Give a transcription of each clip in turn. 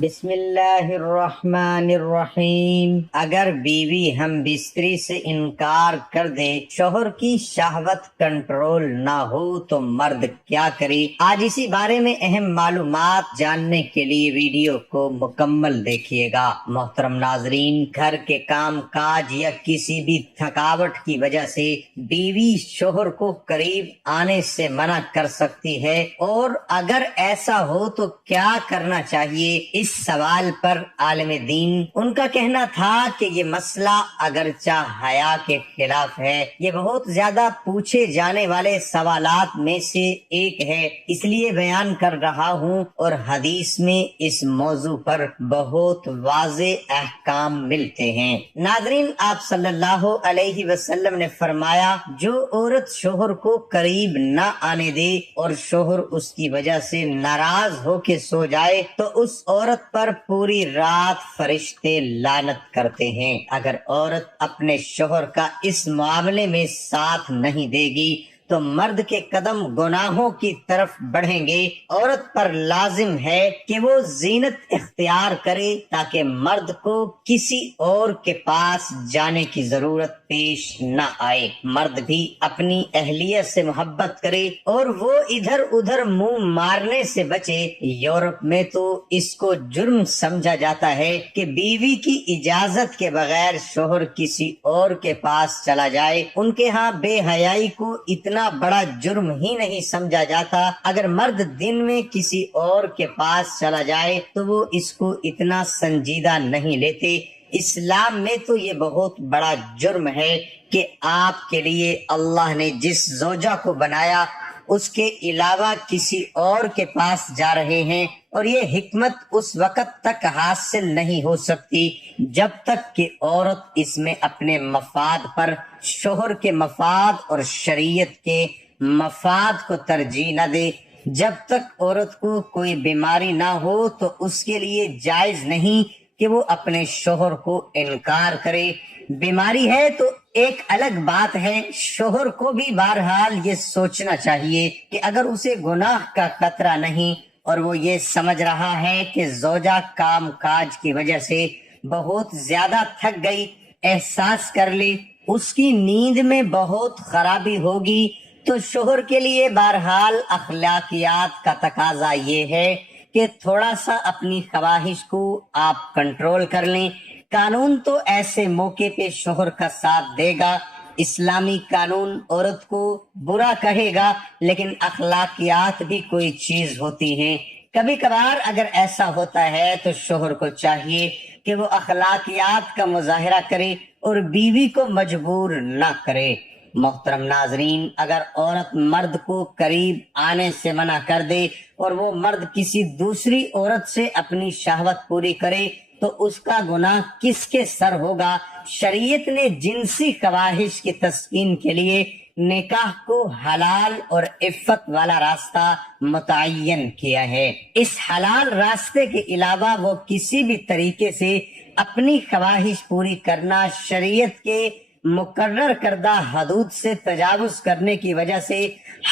بسم اللہ الرحمن الرحیم۔ اگر بیوی ہم بستری سے انکار کر دے، شوہر کی شہوت کنٹرول نہ ہو تو مرد کیا کرے؟ آج اسی بارے میں اہم معلومات جاننے کے لیے ویڈیو کو مکمل دیکھیے گا۔ محترم ناظرین، گھر کے کام کاج یا کسی بھی تھکاوٹ کی وجہ سے بیوی شوہر کو قریب آنے سے منع کر سکتی ہے، اور اگر ایسا ہو تو کیا کرنا چاہیے؟ اس سوال پر عالم دین ان کا کہنا تھا کہ یہ مسئلہ اگرچہ حیا کے خلاف ہے، یہ بہت زیادہ پوچھے جانے والے سوالات میں سے ایک ہے، اس لیے بیان کر رہا ہوں، اور حدیث میں اس موضوع پر بہت واضح احکام ملتے ہیں۔ ناظرین، آپ صلی اللہ علیہ وسلم نے فرمایا، جو عورت شوہر کو قریب نہ آنے دے اور شوہر اس کی وجہ سے ناراض ہو کے سو جائے تو اس عورت پر پوری رات فرشتے لعنت کرتے ہیں۔ اگر عورت اپنے شوہر کا اس معاملے میں ساتھ نہیں دے گی تو مرد کے قدم گناہوں کی طرف بڑھیں گے۔ عورت پر لازم ہے کہ وہ زینت اختیار کرے تاکہ مرد کو کسی اور کے پاس جانے کی ضرورت پیش نہ آئے۔ مرد بھی اپنی اہلیت سے محبت کرے اور وہ ادھر ادھر منہ مارنے سے بچے۔ یورپ میں تو اس کو جرم سمجھا جاتا ہے کہ بیوی کی اجازت کے بغیر شوہر کسی اور کے پاس چلا جائے۔ ان کے ہاں بے حیائی کو اتنا بڑا جرم ہی نہیں سمجھا جاتا۔ اگر مرد دن میں کسی اور کے پاس چلا جائے تو وہ اس کو اتنا سنجیدہ نہیں لیتے۔ اسلام میں تو یہ بہت بڑا جرم ہے کہ آپ کے لیے اللہ نے جس زوجہ کو بنایا اس کے علاوہ کسی اور کے پاس جا رہے ہیں، اور یہ حکمت اس وقت تک حاصل نہیں ہو سکتی جب تک کہ عورت اس میں اپنے مفاد پر شوہر کے مفاد اور شریعت کے مفاد کو ترجیح نہ دے۔ جب تک عورت کو کوئی بیماری نہ ہو تو اس کے لیے جائز نہیں کہ وہ اپنے شوہر کو انکار کرے۔ بیماری ہے تو ایک الگ بات ہے، شوہر کو بھی بہرحال یہ سوچنا چاہیے کہ اگر اسے گناہ کا خطرہ نہیں اور وہ یہ سمجھ رہا ہے کہ زوجہ کام کاج کی وجہ سے بہت زیادہ تھک گئی، احساس کر لے اس کی نیند میں بہت خرابی ہوگی، تو شوہر کے لیے بہرحال اخلاقیات کا تقاضا یہ ہے کہ تھوڑا سا اپنی خواہش کو آپ کنٹرول کر لیں۔ قانون تو ایسے موقع پہ شوہر کا ساتھ دے گا، اسلامی قانون عورت کو برا کہے گا، لیکن اخلاقیات بھی کوئی چیز ہوتی ہیں۔ کبھی کبھار اگر ایسا ہوتا ہے تو شوہر کو چاہیے کہ وہ اخلاقیات کا مظاہرہ کرے اور بیوی کو مجبور نہ کرے۔ محترم ناظرین، اگر عورت مرد کو قریب آنے سے منع کر دے اور وہ مرد کسی دوسری عورت سے اپنی شہوت پوری کرے تو اس کا گناہ کس کے سر ہوگا؟ شریعت نے جنسی خواہش کی تسکین کے لیے نکاح کو حلال اور عفت والا راستہ متعین کیا ہے۔ اس حلال راستے کے علاوہ وہ کسی بھی طریقے سے اپنی خواہش پوری کرنا شریعت کے مقرر کردہ حدود سے تجاوز کرنے کی وجہ سے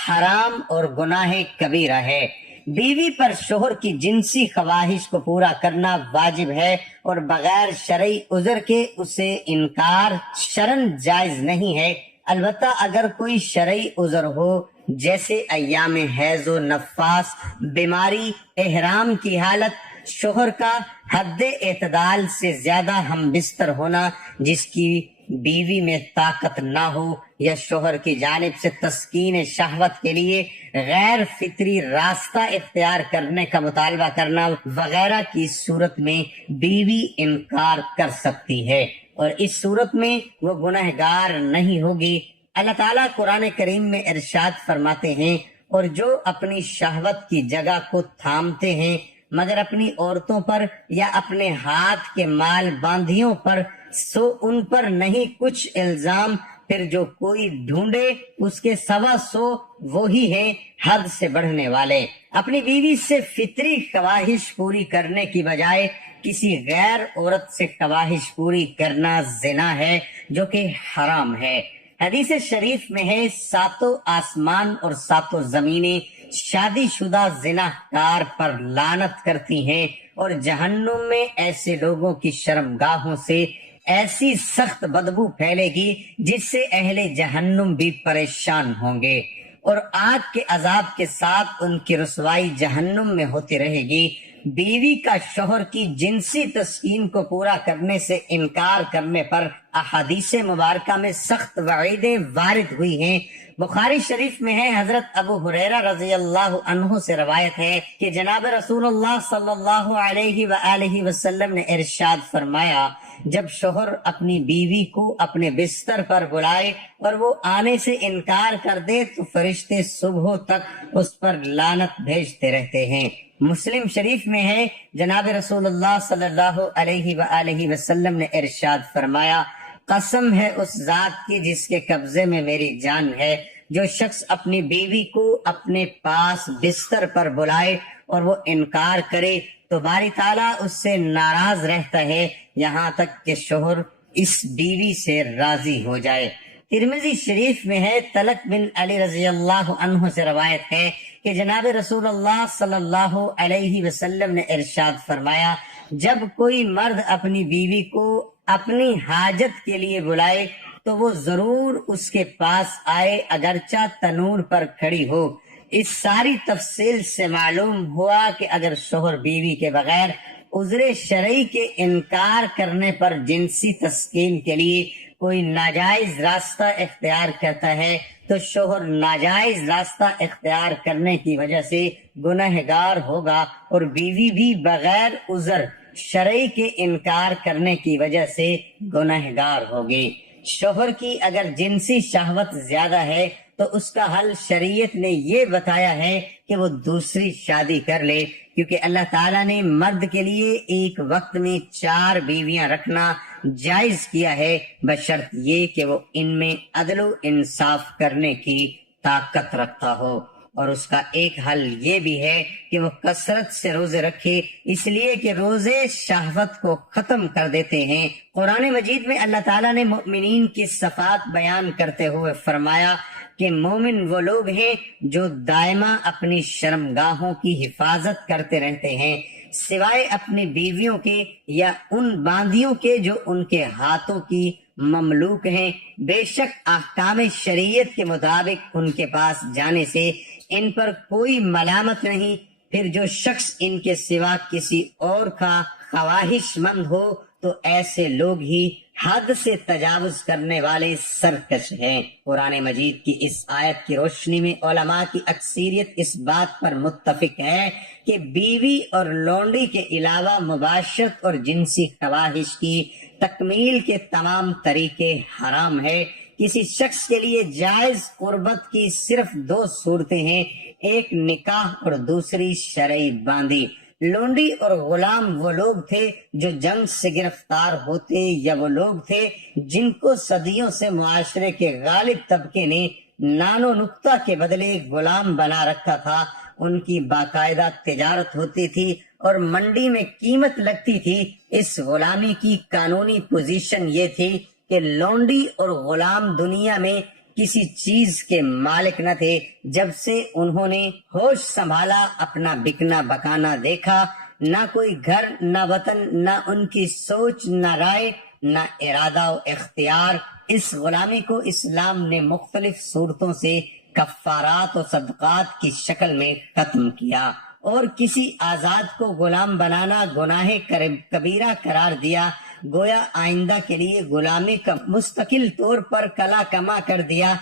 حرام اور گناہ کبیرہ ہے۔ بیوی پر شوہر کی جنسی خواہش کو پورا کرنا واجب ہے، اور بغیر شرعی عذر کے اسے انکار شرعاً جائز نہیں ہے۔ البتہ اگر کوئی شرعی عذر ہو، جیسے ایام حیض و نفاس، بیماری، احرام کی حالت، شوہر کا حد اعتدال سے زیادہ ہم بستر ہونا جس کی بیوی میں طاقت نہ ہو، یا شوہر کی جانب سے تسکین شہوت کے لیے غیر فطری راستہ اختیار کرنے کا مطالبہ کرنا وغیرہ کی صورت میں بیوی انکار کر سکتی ہے، اور اس صورت میں وہ گنہگار نہیں ہوگی۔ اللہ تعالیٰ قرآن کریم میں ارشاد فرماتے ہیں، اور جو اپنی شہوت کی جگہ کو تھامتے ہیں مگر اپنی عورتوں پر یا اپنے ہاتھ کے مال باندھیوں پر، سو ان پر نہیں کچھ الزام، پھر جو کوئی ڈھونڈے اس کے 125 وہی ہیں حد سے بڑھنے والے۔ اپنی بیوی سے فطری خواہش پوری کرنے کی بجائے کسی غیر عورت سے خواہش پوری کرنا زنا ہے، جو کہ حرام ہے۔ حدیث شریف میں ہے، 7 آسمان اور 7 زمینیں شادی شدہ زناکار پر لعنت کرتی ہیں، اور جہنم میں ایسے لوگوں کی شرمگاہوں سے ایسی سخت بدبو پھیلے گی جس سے اہل جہنم بھی پریشان ہوں گے، اور آگ کے عذاب کے ساتھ ان کی رسوائی جہنم میں ہوتی رہے گی۔ بیوی کا شوہر کی جنسی تسکین کو پورا کرنے سے انکار کرنے پر احادیث مبارکہ میں سخت وعیدیں وارد ہوئی ہیں۔ بخاری شریف میں ہے، حضرت ابو ہریرہ رضی اللہ عنہ سے روایت ہے کہ جناب رسول اللہ صلی اللہ علیہ وآلہ وسلم نے ارشاد فرمایا، جب شوہر اپنی بیوی کو اپنے بستر پر بلائے اور وہ آنے سے انکار کر دے تو فرشتے صبح تک اس پر لعنت بھیجتے رہتے ہیں۔ مسلم شریف میں ہے، جناب رسول اللہ صلی اللہ علیہ وآلہ وسلم نے ارشاد فرمایا، قسم ہے اس ذات کی جس کے قبضے میں میری جان ہے، جو شخص اپنی بیوی کو اپنے پاس بستر پر بلائے اور وہ انکار کرے تو باری تعالیٰ اس سے ناراض رہتا ہے یہاں تک کہ شوہر اس بیوی سے راضی ہو جائے۔ ترمذی شریف میں ہے، طلق بن علی رضی اللہ عنہ سے روایت ہے کہ جناب رسول اللہ صلی اللہ علیہ وسلم نے ارشاد فرمایا، جب کوئی مرد اپنی بیوی کو اپنی حاجت کے لیے بلائے تو وہ ضرور اس کے پاس آئے اگرچہ تنور پر کھڑی ہو۔ اس ساری تفصیل سے معلوم ہوا کہ اگر شوہر بیوی کے بغیر عذر شرعی کے انکار کرنے پر جنسی تسکین کے لیے کوئی ناجائز راستہ اختیار کرتا ہے تو شوہر ناجائز راستہ اختیار کرنے کی وجہ سے گنہگار ہوگا، اور بیوی بھی بغیر عذر شرعی کے انکار کرنے کی وجہ سے گنہگار ہوگی۔ شوہر کی اگر جنسی شہوت زیادہ ہے تو اس کا حل شریعت نے یہ بتایا ہے کہ وہ دوسری شادی کر لے، کیونکہ اللہ تعالیٰ نے مرد کے لیے ایک وقت میں 4 بیویاں رکھنا جائز کیا ہے، بشرط یہ کہ وہ ان میں عدل و انصاف کرنے کی طاقت رکھتا ہو۔ اور اس کا ایک حل یہ بھی ہے کہ وہ کثرت سے روزے رکھے، اس لیے کہ روزے شہوت کو ختم کر دیتے ہیں۔ قرآن مجید میں اللہ تعالیٰ نے مؤمنین کی صفات بیان کرتے ہوئے فرمایا کہ مومن وہ لوگ ہیں جو دائمہ اپنی شرمگاہوں کی حفاظت کرتے رہتے ہیں، سوائے اپنی بیویوں کے یا ان باندیوں کے جو ان کے ہاتھوں کی مملوک ہیں۔ بے شک احکام شریعت کے مطابق ان کے پاس جانے سے ان پر کوئی ملامت نہیں۔ پھر جو شخص ان کے سوا کسی اور کا خواہش مند ہو تو ایسے لوگ ہی حد سے تجاوز کرنے والے سرکش ہیں۔ قرآن مجید کی اس آیت کی روشنی میں علماء کی اکثریت اس بات پر متفق ہے کہ بیوی اور لونڈی کے علاوہ مباشرت اور جنسی خواہش کی تکمیل کے تمام طریقے حرام ہے۔ کسی شخص کے لیے جائز قربت کی صرف 2 صورتیں ہیں، ایک نکاح اور دوسری شرعی باندی۔ لونڈی اور غلام وہ لوگ تھے جو جنگ سے گرفتار ہوتے یا وہ لوگ تھے جن کو صدیوں سے معاشرے کے غالب طبقے نے نانو نقطہ کے بدلے غلام بنا رکھا تھا۔ ان کی باقاعدہ تجارت ہوتی تھی اور منڈی میں قیمت لگتی تھی۔ اس غلامی کی قانونی پوزیشن یہ تھی کہ لونڈی اور غلام دنیا میں کسی چیز کے مالک نہ تھے۔ جب سے انہوں نے ہوش سنبھالا، اپنا بکنا بکانا دیکھا، نہ کوئی گھر نہ وطن، نہ ان کی سوچ نہ رائے نہ ارادہ و اختیار، اس غلامی کو اسلام نے مختلف صورتوں سے کفارات و صدقات کی شکل میں ختم کیا، اور کسی آزاد کو غلام بنانا گناہ کبیرہ قرار دیا۔ گویا آئندہ کے لیے غلامی کا مستقل طور پر کلا کما کر دیا۔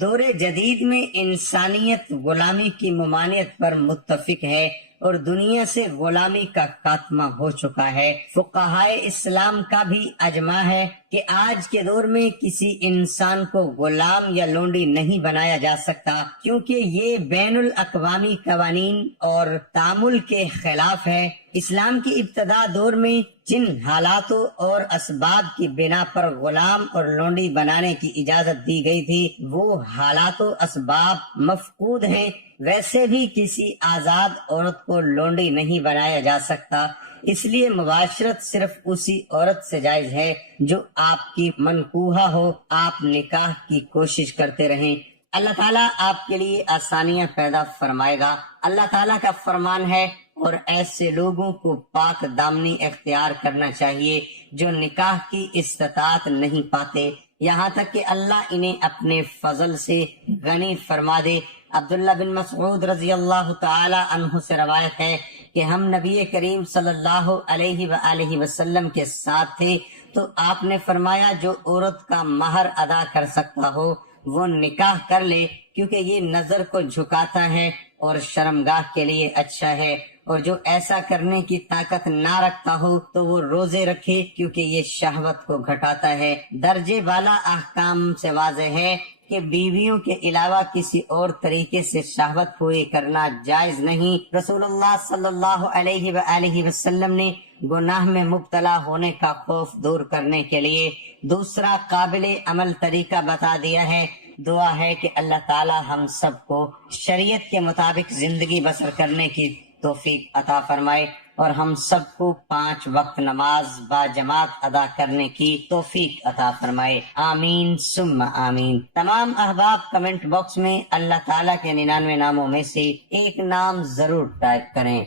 دور جدید میں انسانیت غلامی کی ممانعت پر متفق ہے اور دنیا سے غلامی کا خاتمہ ہو چکا ہے۔ فقہائے اسلام کا بھی اجماع ہے کہ آج کے دور میں کسی انسان کو غلام یا لونڈی نہیں بنایا جا سکتا، کیونکہ یہ بین الاقوامی قوانین اور تعامل کے خلاف ہے۔ اسلام کی ابتدا دور میں جن حالاتوں اور اسباب کی بنا پر غلام اور لونڈی بنانے کی اجازت دی گئی تھی وہ حالات و اسباب مفقود ہیں۔ ویسے بھی کسی آزاد عورت کو لونڈی نہیں بنایا جا سکتا، اس لیے مباشرت صرف اسی عورت سے جائز ہے جو آپ کی منکوحہ ہو۔ آپ نکاح کی کوشش کرتے رہیں، اللہ تعالیٰ آپ کے لیے آسانیاں پیدا فرمائے گا۔ اللہ تعالیٰ کا فرمان ہے اور ایسے لوگوں کو پاک دامنی اختیار کرنا چاہیے جو نکاح کی استطاعت نہیں پاتے یہاں تک کہ اللہ انہیں اپنے فضل سے غنی فرما دے۔ عبداللہ بن مسعود رضی اللہ تعالی عنہ سے روایت ہے کہ ہم نبی کریم صلی اللہ علیہ وآلہ وسلم کے ساتھ تھے تو آپ نے فرمایا جو عورت کا مہر ادا کر سکتا ہو وہ نکاح کر لے کیونکہ یہ نظر کو جھکاتا ہے اور شرمگاہ کے لیے اچھا ہے، اور جو ایسا کرنے کی طاقت نہ رکھتا ہو تو وہ روزے رکھے کیونکہ یہ شہوت کو گھٹاتا ہے۔ درجے والا احکام سے واضح ہے کہ بیویوں کے علاوہ کسی اور طریقے سے شہوت پوری کرنا جائز نہیں۔ رسول اللہ صلی اللہ علیہ وآلہ وسلم نے گناہ میں مبتلا ہونے کا خوف دور کرنے کے لیے دوسرا قابل عمل طریقہ بتا دیا ہے۔ دعا ہے کہ اللہ تعالی ہم سب کو شریعت کے مطابق زندگی بسر کرنے کی توفیق عطا فرمائے اور ہم سب کو 5 وقت نماز با جماعت ادا کرنے کی توفیق عطا فرمائے، آمین ثم آمین۔ تمام احباب کمنٹ باکس میں اللہ تعالیٰ کے 99 ناموں میں سے ایک نام ضرور ٹائپ کریں۔